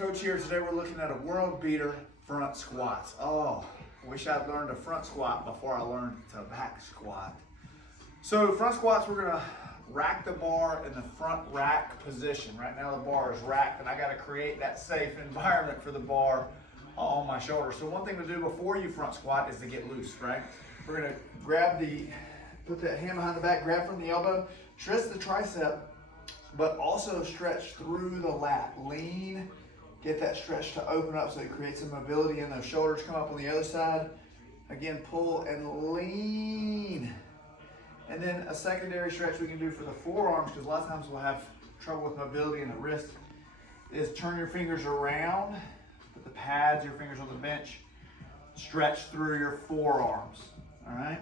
Coach here. Today we're looking at a world beater, front squats. Oh, wish I'd learned a front squat before I learned to back squat. So front squats, we're gonna rack the bar in the front rack position. Right now the bar is racked and I gotta create that safe environment for the bar on my shoulder. So one thing to do before you front squat is to get loose, right? We're gonna put that hand behind the back, grab from the elbow, stretch the tricep, but also stretch through the lat. Lean, get that stretch to open up so it creates some mobility and those shoulders come up on the other side. Again, pull and lean. And then a secondary stretch we can do for the forearms, because a lot of times we'll have trouble with mobility in the wrist, is turn your fingers around, put the pads, your fingers on the bench, stretch through your forearms, all right?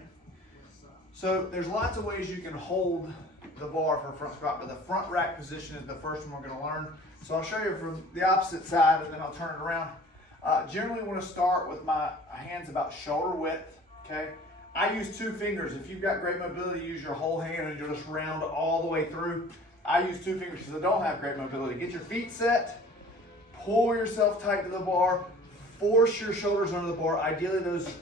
So there's lots of ways you can hold the bar for a front squat, but the front rack position is the first one we're gonna learn. So I'll show you from the opposite side and then I'll turn it around. Generally I wanna start with my hands about shoulder width, okay? I use 2 fingers. If you've got great mobility, use your whole hand and you'll just round all the way through. I use 2 fingers because I don't have great mobility. Get your feet set, pull yourself tight to the bar, force your shoulders under the bar. Ideally those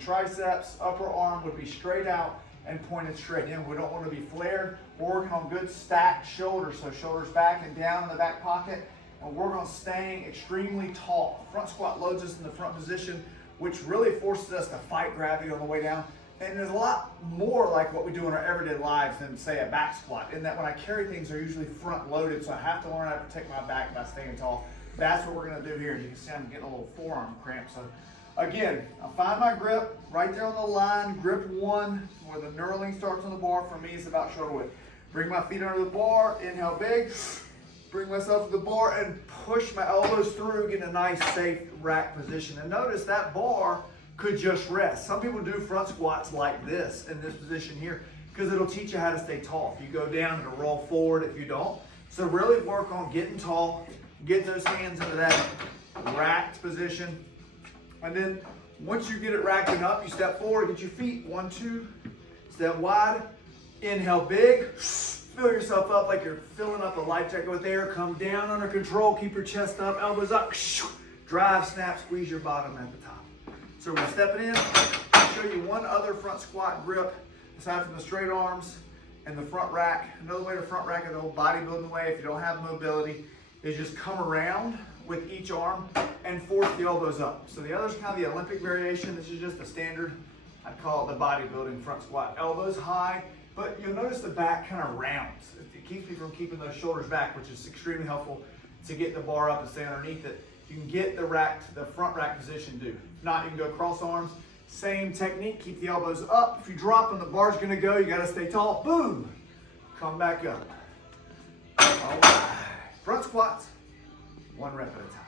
triceps, upper arm would be straight out and pointed straight in. We don't want to be flared. We're working on good stacked shoulders, so shoulders back and down in the back pocket, and work on staying extremely tall. Front squat loads us in the front position, which really forces us to fight gravity on the way down. And there's a lot more like what we do in our everyday lives than, say, a back squat, in that when I carry things, they're usually front loaded, so I have to learn how to protect my back by staying tall. That's what we're gonna do here. As you can see, I'm getting a little forearm cramp. So again, I'll find my grip right there on the line, grip 1, where the knurling starts on the bar. For me, it's about shoulder width. Bring my feet under the bar, inhale big, bring myself to the bar and push my elbows through, get a nice safe rack position. And notice that bar could just rest. Some people do front squats like this, in this position here, because it'll teach you how to stay tall. If you go down, it'll roll forward if you don't. So really work on getting tall, getting those hands into that racked position. And then once you get it racking up, you step forward, get your feet, 1, 2, step wide, inhale big, fill yourself up like you're filling up a life jacket with air, come down under control, keep your chest up, elbows up, drive, snap, squeeze your bottom at the top. So we're stepping in. I'll show you one other front squat grip, aside from the straight arms and the front rack. Another way to front rack it the old bodybuilding way, if you don't have mobility, is just come around with each arm and force the elbows up. So the other is kind of the Olympic variation. This is just the standard, I'd call it the bodybuilding front squat. Elbows high, but you'll notice the back kind of rounds. It keeps me from keeping those shoulders back, which is extremely helpful to get the bar up and stay underneath it. If you can get the front rack position, do. If not, you can go cross arms. Same technique, keep the elbows up. If you drop and the bar's gonna go, you gotta stay tall. Boom, come back up. All right, front squats, 1 rep at a time.